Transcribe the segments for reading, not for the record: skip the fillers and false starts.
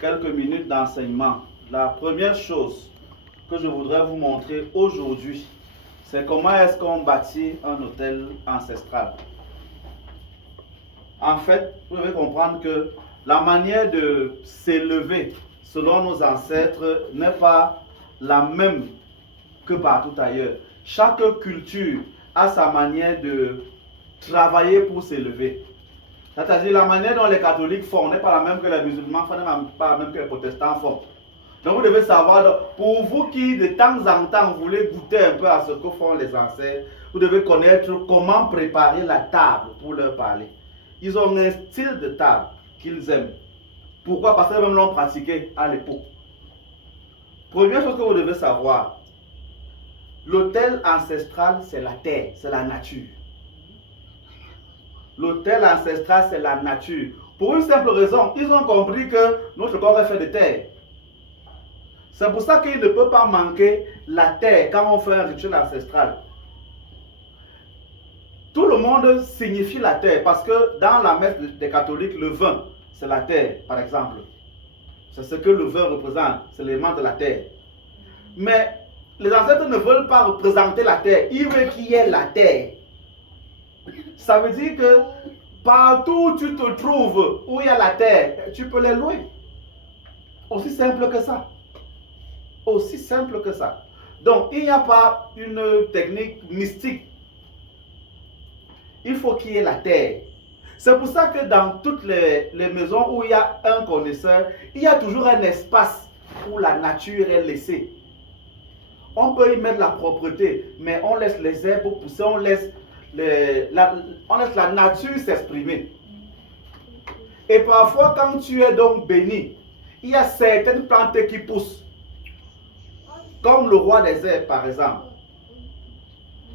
quelques minutes d'enseignement. La première chose que je voudrais vous montrer aujourd'hui, c'est comment est-ce qu'on bâtit un hôtel ancestral. En fait, vous devez comprendre que la manière de s'élever selon nos ancêtres n'est pas la même que partout ailleurs. Chaque culture a sa manière de travailler pour s'élever. C'est-à-dire la manière dont les catholiques font n'est pas la même que les musulmans font, n'est pas la même que les protestants font. Donc vous devez savoir, pour vous qui de temps en temps voulez goûter un peu à ce que font les ancêtres, vous devez connaître comment préparer la table pour leur parler. Ils ont un style de table qu'ils aiment. Pourquoi? Parce qu'ils même l'ont pratiqué à l'époque. Première chose que vous devez savoir, l'autel ancestral, c'est la terre, c'est la nature. L'autel ancestral, c'est la nature. Pour une simple raison, ils ont compris que notre corps est fait de terre. C'est pour ça qu'il ne peut pas manquer la terre quand on fait un rituel ancestral. Tout le monde signifie la terre parce que dans la messe des catholiques, le vin, c'est la terre, par exemple. C'est ce que le vin représente, c'est l'élément de la terre. Mais les ancêtres ne veulent pas représenter la terre, ils veulent qu'il y ait la terre. Ça veut dire que partout où tu te trouves, où il y a la terre, tu peux les louer. Aussi simple que ça. Aussi simple que ça. Donc, il n'y a pas une technique mystique. Il faut qu'il y ait la terre. C'est pour ça que dans toutes les maisons où il y a un connaisseur, il y a toujours un espace où la nature est laissée. On peut y mettre la propreté, mais on laisse les herbes pousser, on laisse la nature s'exprimer. Et parfois, quand tu es donc béni, il y a certaines plantes qui poussent. Comme le roi des herbes, par exemple.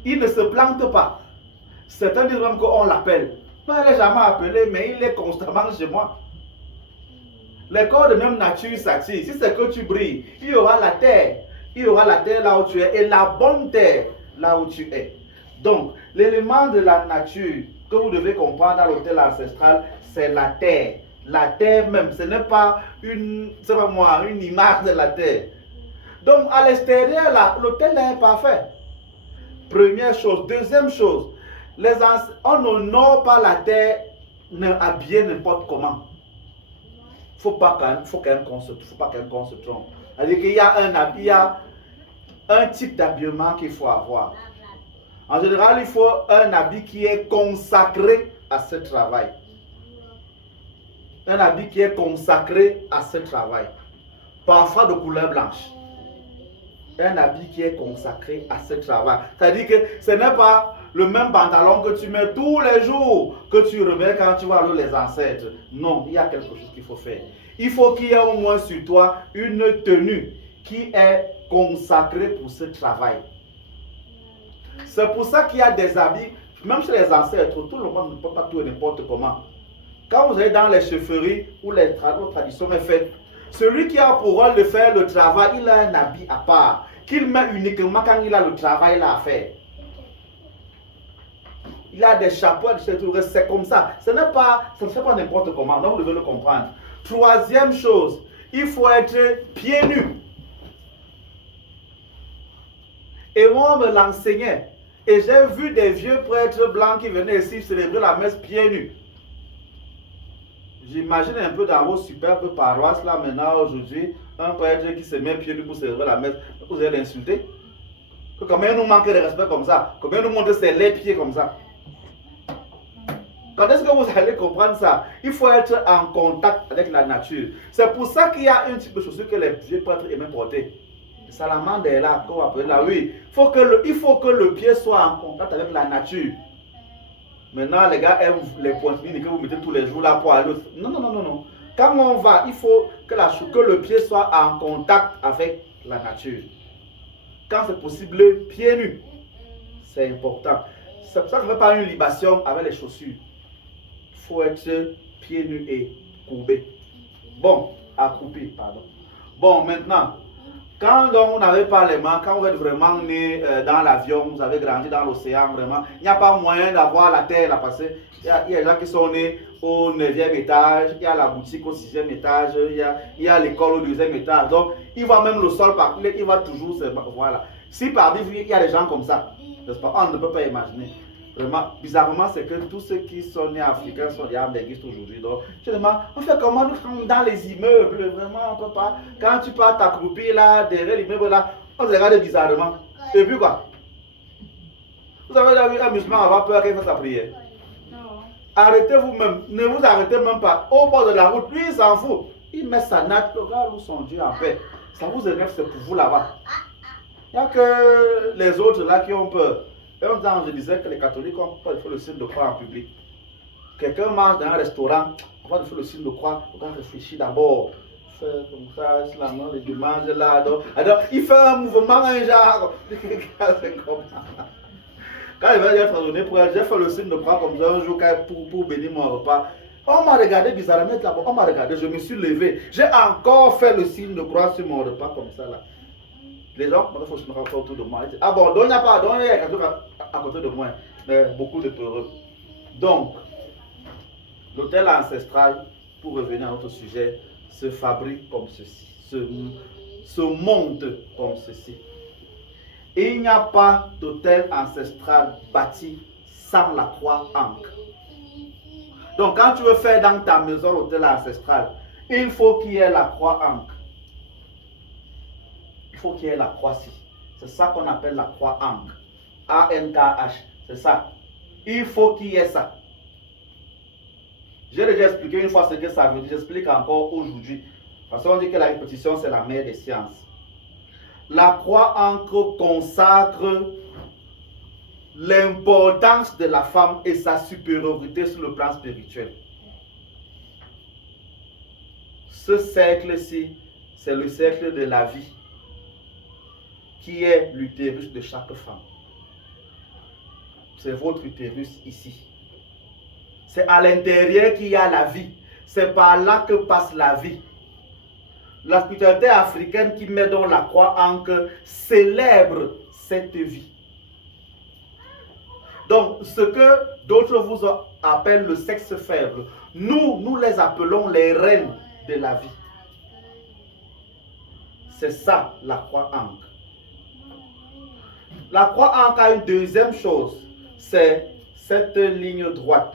Il ne se plante pas. Certains disent même qu'on l'appelle. Mais elle n'est jamais appelée, mais il est constamment chez moi. Les corps de même nature s'attirent. Si c'est que tu brilles, il y aura la terre. Il y aura la terre là où tu es et la bonne terre là où tu es. Donc, l'élément de la nature que vous devez comprendre dans l'autel ancestral, c'est la terre. La terre même, ce n'est pas une image de la terre. Donc, à l'extérieur, là, l'autel est parfait. Première chose. Deuxième chose, on n'honore pas la terre habillée n'importe comment. Faut pas quand même qu'on se trompe. C'est-à-dire qu'il y a un type d'habillement qu'il faut avoir. En général, il faut un habit qui est consacré à ce travail. Un habit qui est consacré à ce travail. Parfois de couleur blanche. Un habit qui est consacré à ce travail. C'est-à-dire que ce n'est pas le même pantalon que tu mets tous les jours, que tu remets quand tu vas aller les ancêtres. Non, il y a quelque chose qu'il faut faire. Il faut qu'il y ait au moins sur toi une tenue qui est consacrée pour ce travail. C'est pour ça qu'il y a des habits, même chez les ancêtres, tout le monde ne peut pas tout et n'importe comment. Quand vous allez dans les chefferies où les traditions sont faites, celui qui a pour rôle de faire le travail, il a un habit à part, qu'il met uniquement quand il a le travail là à faire. Il a des chapeaux, c'est comme ça. Ça ne se fait pas n'importe comment, donc vous devez le comprendre. Troisième chose, il faut être pieds nus. Et moi, on me l'enseignait. Et j'ai vu des vieux prêtres blancs qui venaient ici célébrer la messe pieds nus. J'imagine un peu dans vos superbes paroisses là maintenant aujourd'hui, un prêtre qui se met pieds nus pour célébrer la messe, vous allez l'insulter. Combien nous manque de respect comme ça? Combien nous montre ses les pieds comme ça? Quand est-ce que vous allez comprendre ça? Il faut être en contact avec la nature. C'est pour ça qu'il y a un type de chaussures que les vieux prêtres aimaient porter. Salamandre est là, qu'on appelle là, oui. Il faut que le pied soit en contact avec la nature. Maintenant, les gars aiment les pointillés que vous mettez tous les jours là pour aller. Non. Quand on va, il faut que le pied soit en contact avec la nature. Quand c'est possible, pieds nus. C'est important. C'est pour ça qu'on ne fait pas une libation avec les chaussures. Il faut être pieds nus et courbés. Bon, accroupi, pardon. Bon, maintenant, Quand donc, vous n'avez pas les mains, quand vous êtes vraiment né dans l'avion, vous avez grandi dans l'océan, vraiment, il n'y a pas moyen d'avoir la terre là, parce qu'il y a des gens qui sont nés au 9e étage, il y a la boutique au 6e étage, il y a l'école au 2e étage. Donc, il voit même le sol par il va toujours, voilà. Si parmi vous, il y a des gens comme ça, n'est-ce pas? On ne peut pas imaginer. Vraiment, bizarrement, c'est que tous ceux qui sont nés africains sont des abéguistes aujourd'hui. Donc, je demande, on fait comment nous sommes dans les immeubles? Vraiment, on ne peut pas. Quand tu pars t'accroupir là, derrière l'immeuble là, on se regarde bizarrement. Et puis quoi? Vous avez déjà vu un musulman avoir peur qu'il fasse sa prière? Non. Arrêtez vous-même. Ne vous arrêtez même pas. Au bord de la route, lui, il s'en fout. Il met sa natte, regarde où son Dieu en paix. Ça vous énerve, c'est pour vous là-bas. Il n'y a que les autres là qui ont peur. Et un temps, je disais que les catholiques ont peur de faire le signe de croix en public. Quelqu'un mange dans un restaurant, avant de faire le signe de croix, il faut réfléchir d'abord. Faire comme ça, la main, le dimanche là. Alors, il fait un mouvement, un genre. C'est comme ça. Quand il va être donné pour elle, j'ai fait le signe de croix comme ça un jour pour bénir mon repas. On m'a regardé bizarrement là-bas, on m'a regardé, je me suis levé. J'ai encore fait le signe de croix sur mon repas comme ça là. Les gens, il faut se mettre autour de moi. Ils disent, ah bon, donc il n'y a pas, donc il y a quelque chose à côté de moi. Mais beaucoup de peureux. Donc, l'autel ancestral, pour revenir à notre sujet, se fabrique comme ceci, se monte comme ceci. Et il n'y a pas d'autel ancestral bâti sans la croix ancre. Donc, quand tu veux faire dans ta maison l'autel ancestral, il faut qu'il y ait la croix ancre. Il faut qu'il y ait la croix-ci. C'est ça qu'on appelle la croix ancre. A-N-K-H. C'est ça. Il faut qu'il y ait ça. J'ai déjà expliqué une fois ce que ça veut dire. J'explique encore aujourd'hui. Parce qu'on dit que la répétition, c'est la mère des sciences. La croix ancre consacre l'importance de la femme et sa supériorité sur le plan spirituel. Ce cercle-ci, c'est le cercle de la vie, qui est l'utérus de chaque femme. C'est votre utérus ici. C'est à l'intérieur qu'il y a la vie. C'est par là que passe la vie. La spiritualité africaine qui met dans la croix ancre célèbre cette vie. Donc, ce que d'autres vous appellent le sexe faible, nous les appelons les reines de la vie. C'est ça, la croix ancre. La croix ancre a une deuxième chose, c'est cette ligne droite.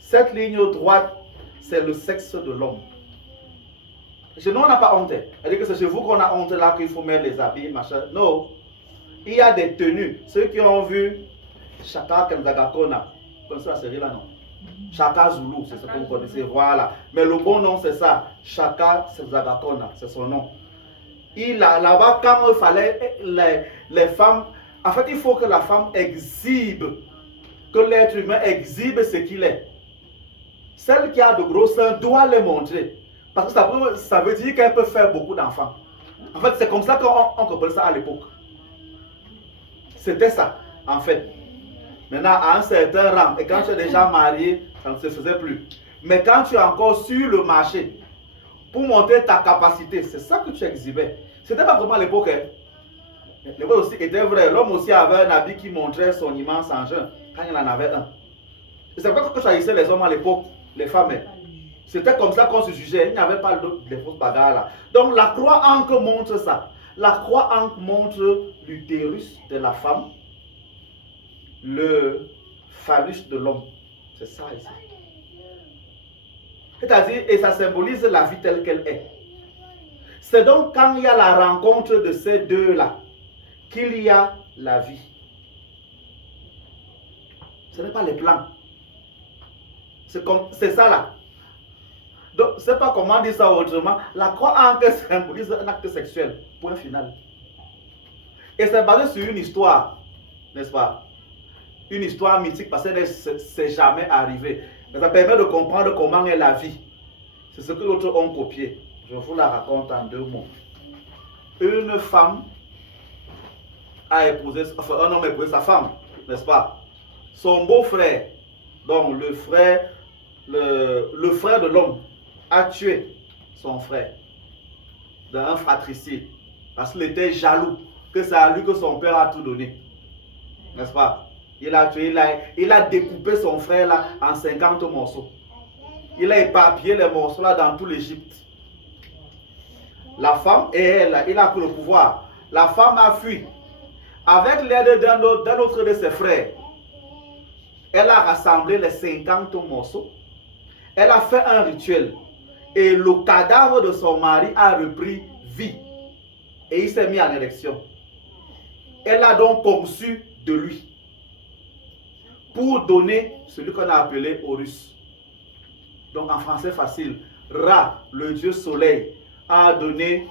Cette ligne droite, c'est le sexe de l'homme. Chez nous, on n'a pas honte. C'est-à-dire que c'est chez vous qu'on a honte là qu'il faut mettre les habits, machin. Non. Il y a des tenues. Ceux qui ont vu Chaka Kenzagakona, vous connaissez la série là, non? Chaka Zulu, c'est ce que vous connaissez, voilà. Mais le bon nom, c'est ça. Chaka Kenzagakona, c'est son nom. Là-bas, quand il fallait les femmes, en fait, il faut que la femme exhibe, que l'être humain exhibe ce qu'il est. Celle qui a de gros seins doit les montrer. Parce que ça veut dire qu'elle peut faire beaucoup d'enfants. En fait, c'est comme ça qu'on comprenait ça à l'époque. C'était ça, en fait. Maintenant, à un certain rang, et quand tu es déjà marié, ça ne se faisait plus. Mais quand tu es encore sur le marché, pour montrer ta capacité, c'est ça que tu exhibais. Ce n'était pas vraiment à l'époque. L'époque aussi était vrai. L'homme aussi avait un habit qui montrait son immense engin, quand il en avait un. Et c'est pourquoi que choisissais les hommes à l'époque, les femmes. C'était comme ça qu'on se jugeait. Il n'y avait pas de fausses bagarres là. Donc la croix ancre montre ça. La croix ancre montre l'utérus de la femme, le phallus de l'homme. C'est ça ici. C'est-à-dire, et ça symbolise la vie telle qu'elle est. C'est donc quand il y a la rencontre de ces deux-là qu'il y a la vie. Ce n'est pas les plans. C'est ça là. Donc, je ne sais pas comment dire ça autrement. La croix ancre symbolise un acte sexuel. Point final. Et c'est basé sur une histoire, n'est-ce pas? Une histoire mythique parce que c'est jamais arrivé. Mais ça permet de comprendre comment est la vie. C'est ce que d'autres ont copié. Je vous la raconte en 2 mots. Une femme a épousé, enfin un homme a épousé sa femme, n'est-ce pas? Son beau-frère, donc le frère de l'homme, a tué son frère dans un fratricide. Parce qu'il était jaloux que c'est à lui que son père a tout donné. N'est-ce pas? Il a découpé son frère là en 50 morceaux. Il a éparpillé les morceaux là dans tout l'Égypte. La femme, et elle, il a pris le pouvoir. La femme a fui. Avec l'aide d'un autre de ses frères, elle a rassemblé les 50 morceaux. Elle a fait un rituel. Et le cadavre de son mari a repris vie. Et il s'est mis en érection. Elle a donc conçu de lui. Pour donner celui qu'on a appelé Horus. Donc en français facile, Ra, le dieu soleil, a donné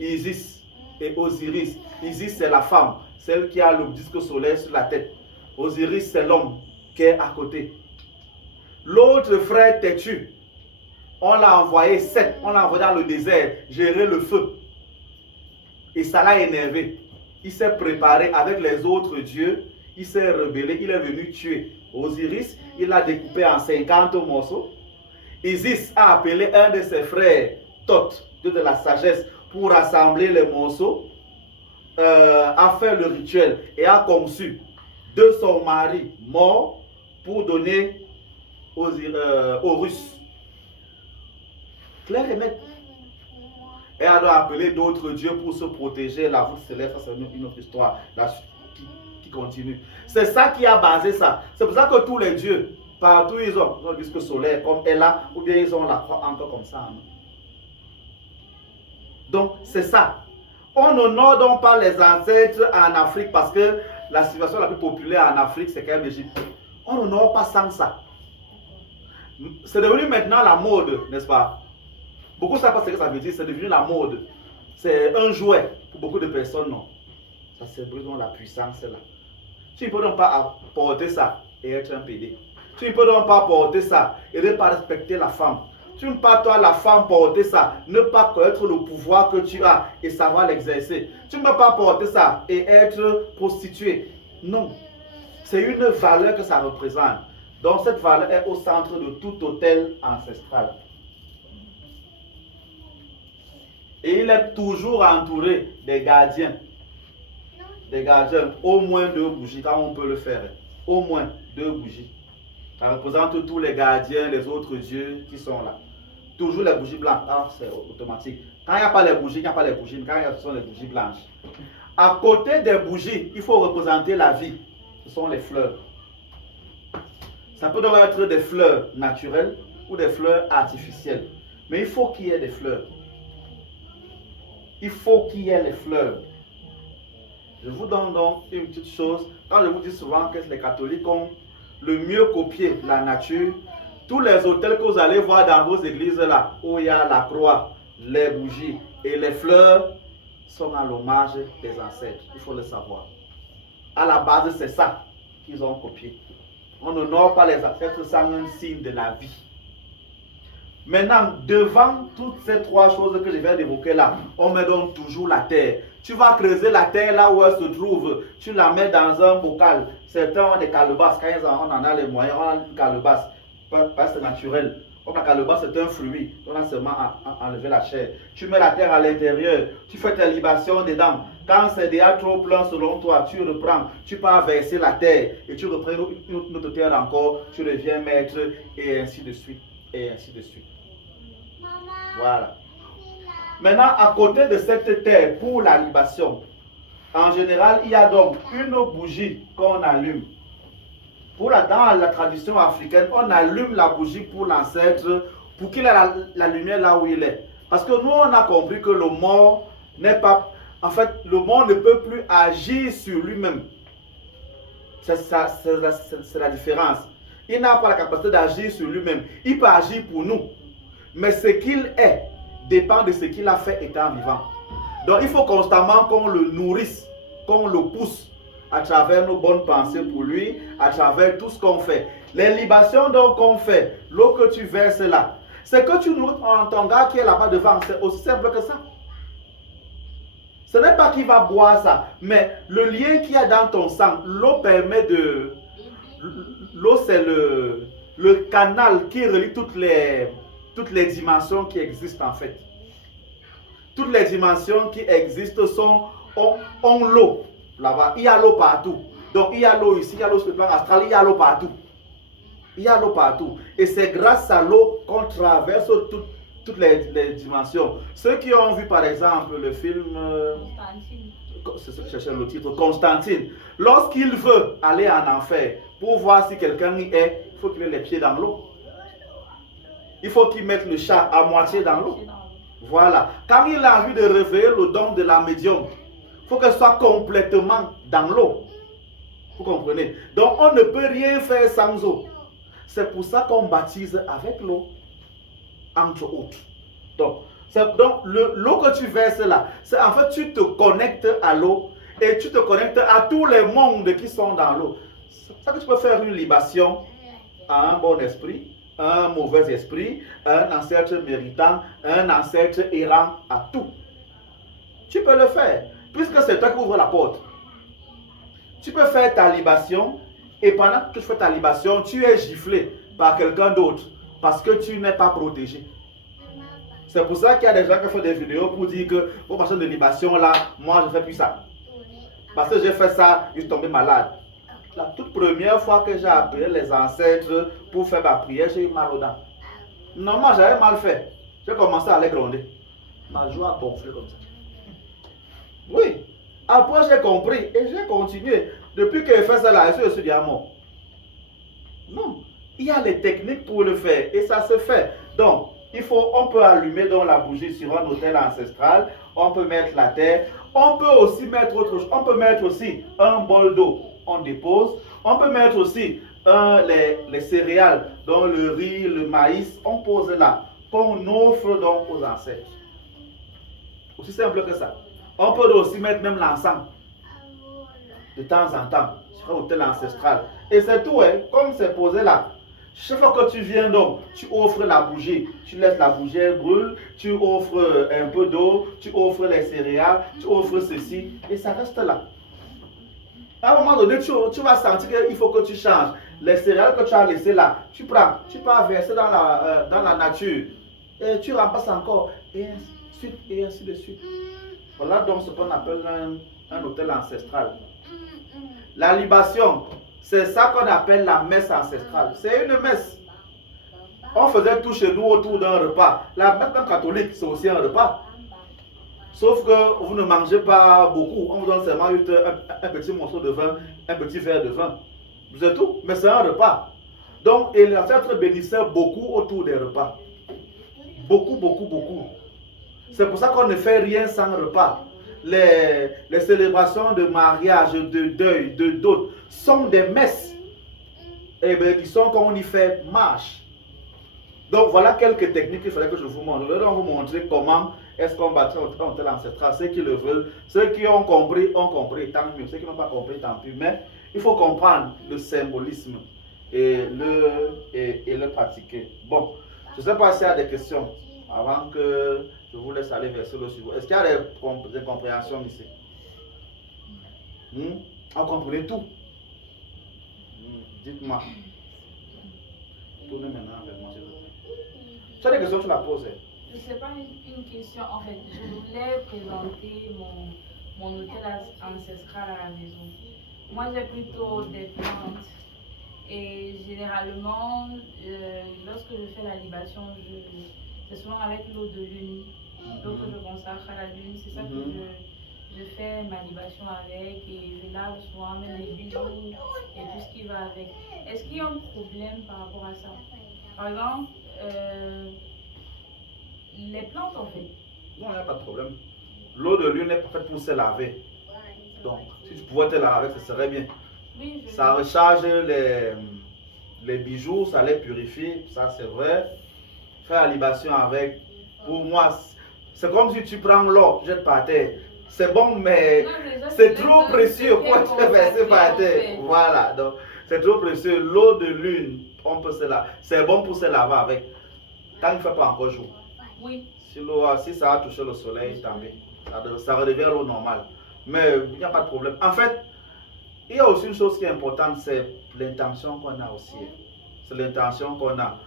Isis et Osiris. Isis c'est la femme, celle qui a le disque solaire sur la tête. Osiris c'est l'homme qui est à côté. L'autre frère Tétu, on l'a envoyé Seth, on l'a envoyé dans le désert gérer le feu. Et ça l'a énervé. Il s'est préparé avec les autres dieux. Il s'est rebellé, il est venu tuer Osiris, il l'a découpé en 50 morceaux. Isis a appelé un de ses frères, Thoth, dieu de la sagesse, pour rassembler les morceaux, a fait le rituel et a conçu de son mari mort pour donner Horus. Clair et net. Et elle a appelé d'autres dieux pour se protéger. La voûte céleste, c'est une autre histoire. Qui continue. C'est ça qui a basé ça. C'est pour ça que tous les dieux, partout ils ont le disque solaire comme Ella, ou bien ils ont la croix encore comme ça. Donc c'est ça. On n'honore donc pas les ancêtres en Afrique parce que la civilisation la plus populaire en Afrique c'est quand même l'Égypte. On n'honore pas sans ça. C'est devenu maintenant la mode, n'est-ce pas? Beaucoup ne savent pas ce que ça veut dire, c'est devenu la mode. C'est un jouet pour beaucoup de personnes, non. Ça c'est vraiment la puissance là. Tu ne peux donc pas porter ça et être un PD. Tu ne peux donc pas porter ça et ne pas respecter la femme. Tu ne peux pas, toi, la femme, porter ça, ne pas connaître le pouvoir que tu as et savoir l'exercer. Tu ne peux pas porter ça et être prostituée. Non. C'est une valeur que ça représente. Donc cette valeur est au centre de tout autel ancestral. Et il est toujours entouré des gardiens. Des gardiens, au moins 2 bougies, quand on peut le faire. Au moins 2 bougies. Ça représente tous les gardiens, les autres dieux qui sont là. Toujours les bougies blanches. Ah, c'est automatique. Quand il n'y a pas les bougies, il n'y a pas les bougies. Quand il y a, ce sont les bougies blanches. À côté des bougies, il faut représenter la vie. Ce sont les fleurs. Ça peut donc être des fleurs naturelles ou des fleurs artificielles. Mais il faut qu'il y ait des fleurs. Il faut qu'il y ait les fleurs. Je vous donne donc une petite chose. Quand je vous dis souvent que les catholiques ont le mieux copié la nature, tous les hôtels que vous allez voir dans vos églises là, où il y a la croix, les bougies et les fleurs, sont à l'hommage des ancêtres. Il faut le savoir. À la base, c'est ça qu'ils ont copié. On n'honore pas les ancêtres sans un signe de la vie. Maintenant, devant toutes ces 3 choses que je viens d'évoquer là, on me donne toujours la terre. Tu vas creuser la terre là où elle se trouve, tu la mets dans un bocal. Certains ont des calebasses, quand on en a les moyens, on a une calebasse, parce que c'est naturel. Comme la calebasse c'est un fruit, on a seulement à enlever la chair. Tu mets la terre à l'intérieur, tu fais tes libations dedans. Quand c'est déjà trop plein selon toi, tu reprends, tu pars verser la terre et tu reprends une autre terre encore, tu reviens mettre et ainsi de suite. Et ainsi de suite. Voilà. Maintenant, à côté de cette terre pour la libation, en général, il y a donc une bougie qu'on allume. Dans la tradition africaine, on allume la bougie pour l'ancêtre, pour qu'il ait la lumière là où il est. Parce que nous, on a compris que le mort n'est pas... En fait, le mort ne peut plus agir sur lui-même. C'est la différence. Il n'a pas la capacité d'agir sur lui-même. Il peut agir pour nous. Mais ce qu'il est dépend de ce qu'il a fait étant vivant. Donc il faut constamment qu'on le nourrisse, qu'on le pousse à travers nos bonnes pensées pour lui, à travers tout ce qu'on fait. Les libations donc qu'on fait, l'eau que tu verses là, c'est que tu nourris ton gars qui est là-bas devant. C'est aussi simple que ça. Ce n'est pas qu'il va boire ça, mais le lien qu'il y a dans ton sang, l'eau permet de... L'eau, c'est le canal qui relie toutes les dimensions qui existent en fait. toutes les dimensions qui existent ont l'eau là-bas. Il y a l'eau partout. Donc il y a l'eau ici, il y a l'eau sur le plan astral, il y a l'eau partout. Il y a l'eau partout. Et c'est grâce à l'eau qu'on traverse toutes les dimensions. Ceux qui ont vu par exemple le film, c'est ce que je cherchais le titre, Constantine, lorsqu'il veut aller en enfer pour voir si quelqu'un y est, il faut qu'il ait les pieds dans l'eau. Il faut qu'il mette le chat à moitié dans l'eau. Voilà. Quand il a envie de réveiller le don de la médium, il faut qu'elle soit complètement dans l'eau. Vous comprenez? Donc on ne peut rien faire sans eau. C'est pour ça qu'on baptise avec l'eau, entre autres. Donc l'eau que tu verses là, c'est en fait tu te connectes à l'eau et tu te connectes à tous les mondes qui sont dans l'eau. C'est ça que tu peux faire une libation à un bon esprit, un mauvais esprit, un ancêtre méritant, un ancêtre errant, à tout. Tu peux le faire, puisque c'est toi qui ouvres la porte. Tu peux faire ta libation et pendant que tu fais ta libation, tu es giflé par quelqu'un d'autre parce que tu n'es pas protégé. C'est pour ça qu'il y a des gens qui font des vidéos pour dire que pour passer de libation là, moi je ne fais plus ça. Parce que j'ai fait ça, je suis tombé malade. La toute première fois que j'ai appelé les ancêtres pour faire ma prière, j'ai eu mal aux dents. Normalement, j'avais mal fait. J'ai commencé à les gronder. Ma joue a gonflé comme ça. Oui. Après, j'ai compris et j'ai continué. Depuis que j'ai fait ça là, je suis déjà mort. Non. Il y a les techniques pour le faire et ça se fait. Donc, on peut allumer dans la bougie sur un autel ancestral. On peut mettre la terre. On peut aussi mettre autre chose. On peut mettre aussi un bol d'eau. On dépose. On peut mettre aussi les céréales, donc le riz, le maïs. On pose là. Qu'on offre donc aux ancêtres. Aussi simple que ça. On peut aussi mettre même l'encens de temps en temps sur l'autel ancestral. Et c'est tout, hein, comme c'est posé là. Chaque fois que tu viens donc, tu offres la bougie, tu laisses la bougie brûler, tu offres un peu d'eau, tu offres les céréales, tu offres ceci, et ça reste là. À un moment donné, tu vas sentir qu'il faut que tu changes. Les céréales que tu as laissées là, tu prends, tu peux verser dans la nature, et tu remplaces encore, et ainsi de suite. Voilà donc ce qu'on appelle un autel ancestral. La libation, c'est ça qu'on appelle la messe ancestrale. C'est une messe. On faisait tout chez nous autour d'un repas. La messe catholique, c'est aussi un repas. Sauf que vous ne mangez pas beaucoup. On vous donne seulement un petit morceau de vin, un petit verre de vin. C'est tout, mais c'est un repas. Donc, les ancêtres bénissaient beaucoup autour des repas. Beaucoup, beaucoup, beaucoup. C'est pour ça qu'on ne fait rien sans repas. Les célébrations de mariage, de deuil, de dot sont des messes. Et bien, qui sont quand on y fait marche. Donc voilà quelques techniques qu'il fallait que je vous montre. Je vais vous montrer comment est-ce qu'on bâtit un hôtel ancestral. Ceux qui le veulent, ceux qui ont compris, tant mieux. Ceux qui n'ont pas compris, tant pis. Mais il faut comprendre le symbolisme et le pratiquer. Bon, je ne sais pas s'il y a des questions avant que je vous laisse aller vers le suivant. Est-ce qu'il y a des compréhensions ici? On comprenait tout? Dites-moi. Tournez maintenant avec moi. Tu as des questions, tu la poses. Ce n'est pas une question, en fait. Je voulais présenter mon hôtel ancestral à la maison. Moi, j'ai plutôt des plantes. Et généralement, lorsque je fais la libation, c'est souvent avec l'eau de lune. L'eau que je consacre à la lune, c'est ça que je fais ma libation avec. Et je lave souvent même les bijoux et tout ce qui va avec. Est-ce qu'il y a un problème par rapport à ça? Par exemple, les plantes en fait. Non, il n'y a pas de problème. L'eau de lune est faite pour se laver. Donc, si tu pouvais te laver avec, ce serait bien. Oui, ça recharge les bijoux, ça les purifie, ça c'est vrai. Faire la libation avec, pour moi, c'est comme si tu prends l'or, jettes par terre. C'est bon, mais c'est trop précieux pour te verser par terre. Voilà, donc c'est trop précieux. L'eau de lune, on peut se laver. C'est bon pour se laver avec. Tant qu'il ne fait pas encore jour. Oui. Si ça a touché le soleil, tant mieux. Ça redevient l'eau normale. Mais il n'y a pas de problème. En fait, il y a aussi une chose qui est importante, c'est l'intention qu'on a aussi. C'est l'intention qu'on a.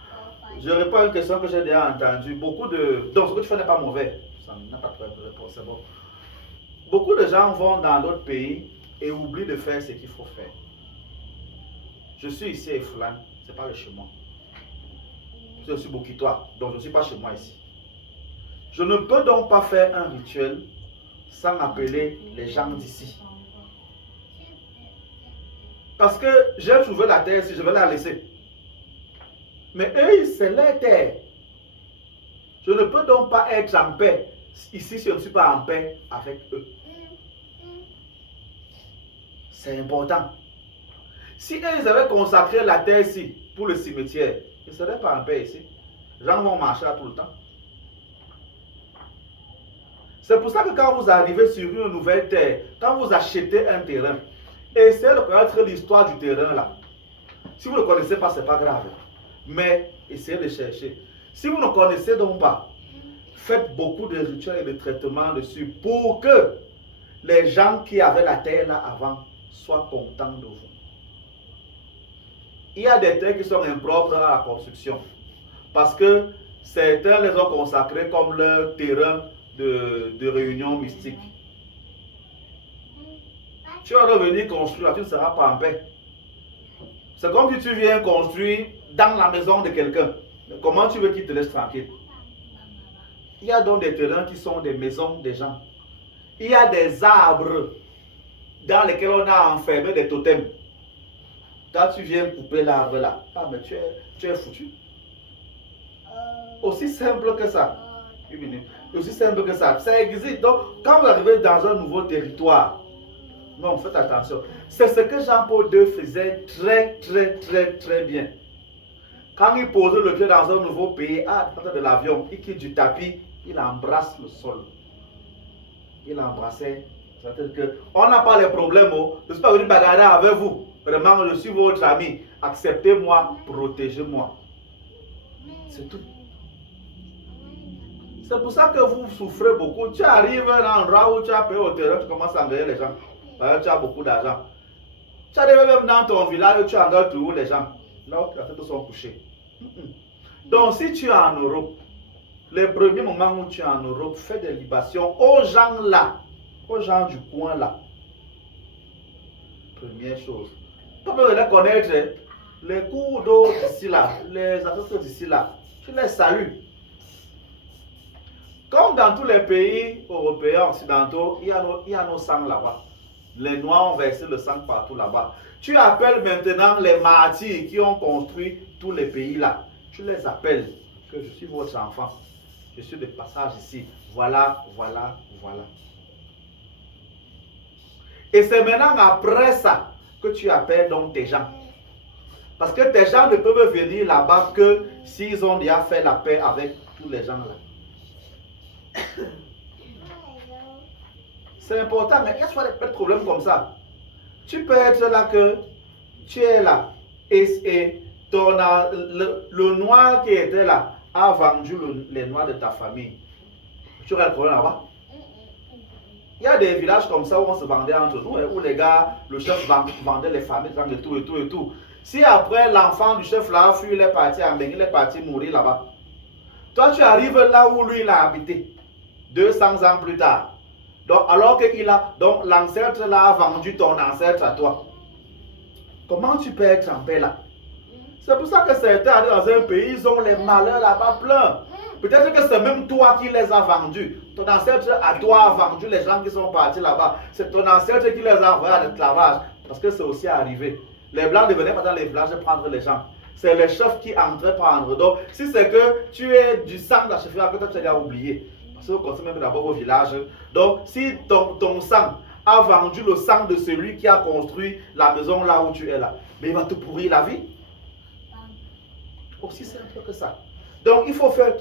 Je réponds à une question que j'ai déjà entendue. Donc, ce que tu fais n'est pas mauvais. ça n'a pas de réponse, c'est bon. Beaucoup de gens vont dans d'autres pays et oublient de faire ce qu'il faut faire. Je suis ici à Flan, ce n'est pas le chez moi. Je suis Bokitois, donc je ne suis pas chez moi ici. Je ne peux donc pas faire un rituel sans appeler les gens d'ici. Parce que j'ai trouvé la terre, si je vais la laisser. Mais eux, c'est leur terre. Je ne peux donc pas être en paix ici si je ne suis pas en paix avec eux. C'est important. Si eux, ils avaient consacré la terre ici pour le cimetière, ils ne seraient pas en paix ici. Les gens vont marcher là tout le temps. C'est pour ça que quand vous arrivez sur une nouvelle terre, quand vous achetez un terrain, essayez de connaître l'histoire du terrain là. Si vous ne connaissez pas, ce n'est pas grave. Mais essayez de chercher. Si vous ne connaissez donc pas, faites beaucoup de rituels et de traitements dessus pour que les gens qui avaient la terre là avant soient contents de vous. Il y a des terres qui sont impropres à la construction parce que certains les ont consacrés comme leur terrain de réunion mystique. Tu vas revenir construire là, tu ne seras pas en paix. C'est comme si tu viens construire dans la maison de quelqu'un. Comment tu veux qu'il te laisse tranquille? Il y a donc des terrains qui sont des maisons des gens. Il y a des arbres dans lesquels on a enfermé des totems. Quand tu viens couper l'arbre là, ah, mais tu es foutu. Aussi simple que ça. Une minute. Aussi simple que ça. Ça existe. Donc, quand vous arrivez dans un nouveau territoire, non, faites attention. C'est ce que Jean-Paul II faisait très bien. Quand il posait le pied dans un nouveau pays, à partir de l'avion, il quitte du tapis, il embrasse le sol. Il embrassait. C'est-à-dire qu'on n'a pas les problèmes. Je ne suis pas venu bagarrer avec vous. Vraiment, je suis votre ami. Acceptez-moi, protégez-moi. C'est tout. C'est pour ça que vous souffrez beaucoup. Tu arrives à un endroit où tu as payé au terrain, tu commences à engager les gens. Parce que tu as beaucoup d'argent. Tu arrives même dans ton village où tu engages toujours les gens. Là où les têtes sont couchées. Donc si tu es en Europe, les premiers moments où tu es en Europe, fais des libations aux gens là, aux gens du coin là. Première chose. Tu peux les connaître, les cours d'eau d'ici là, les ancêtres d'ici là, tu les salues. Comme dans tous les pays européens occidentaux, il y a nos sangs là-bas. Les Noirs ont versé le sang partout là-bas. Tu appelles maintenant les martyrs qui ont construit tous les pays là. Tu les appelles que je suis votre enfant. Je suis de passage ici. Voilà. Et c'est maintenant après ça que tu appelles donc tes gens. Parce que tes gens ne peuvent venir là-bas que s'ils ont déjà fait la paix avec tous les gens là. C'est important, mais il y a souvent des problèmes comme ça. Tu peux être là que tu es là et le noir qui était là a vendu les noirs de ta famille. Tu aurais le problème là-bas. Il y a des villages comme ça où on se vendait entre nous, où les gars, le chef vendait les familles et tout. Si après l'enfant du chef là a fui, il est parti en Bengue, il est parti mourir là-bas. Toi, tu arrives là où lui il a habité, 200 ans plus tard. Donc, alors que l'ancêtre là a vendu ton ancêtre à toi. Comment tu peux être en paix là? C'est pour ça que certains arrivent dans un pays, ils ont les malheurs là-bas plein. Peut-être que c'est même toi qui les a vendus. Ton ancêtre à toi a vendu les gens qui sont partis là-bas. C'est ton ancêtre qui les a envoyés à l'esclavage. Parce que c'est aussi arrivé. Les blancs ne venaient pas dans les villages prendre les gens. C'est les chefs qui entraient prendre. Donc, si c'est que tu es du sang de la chefferie, peut-être tu as oublié. Parce que vous connaissez même d'abord vos villages. Donc, si ton sang a vendu le sang de celui qui a construit la maison là où tu es là, mais il va te pourrir la vie. Aussi simple que ça. Donc, il faut faire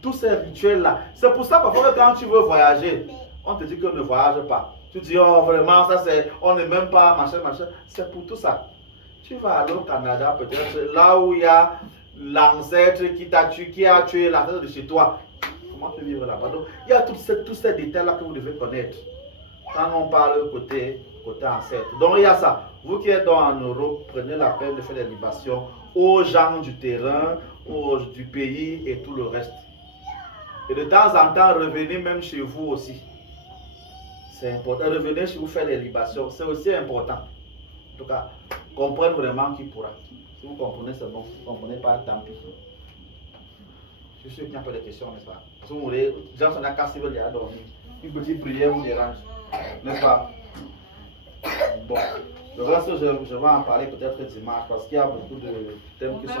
tous ces rituels-là. C'est pour ça parfois quand tu veux voyager, on te dit que ne voyage pas. Tu dis, oh vraiment, ça c'est, on n'est même pas, machin. C'est pour tout ça. Tu vas aller au Canada, peut-être, là où il y a l'ancêtre qui a tué l'ancêtre de chez toi. Comment tu vivre là-bas? Donc, il y a tous ces détails-là que vous devez connaître. Quand on parle côté ancêtre. Donc, il y a ça. Vous qui êtes en Europe, prenez la peine de faire des libations aux gens du terrain, du pays et tout le reste. Et de temps en temps, revenez même chez vous aussi. C'est important. Revenez chez vous faire des libations. C'est aussi important. En tout cas, comprenez vraiment qui pourra. Si vous comprenez, c'est bon. Si vous ne comprenez pas, tant pis. Je suis sûr qu'il n'y a pas de questions, n'est-ce pas? Si vous voulez, gens sont là, quand ils veulent aller dormir. Une petite prière vous dérange. N'est-ce pas? Bon. Le reste, je vais en parler peut-être dimanche parce qu'il y a beaucoup de thèmes qui sont.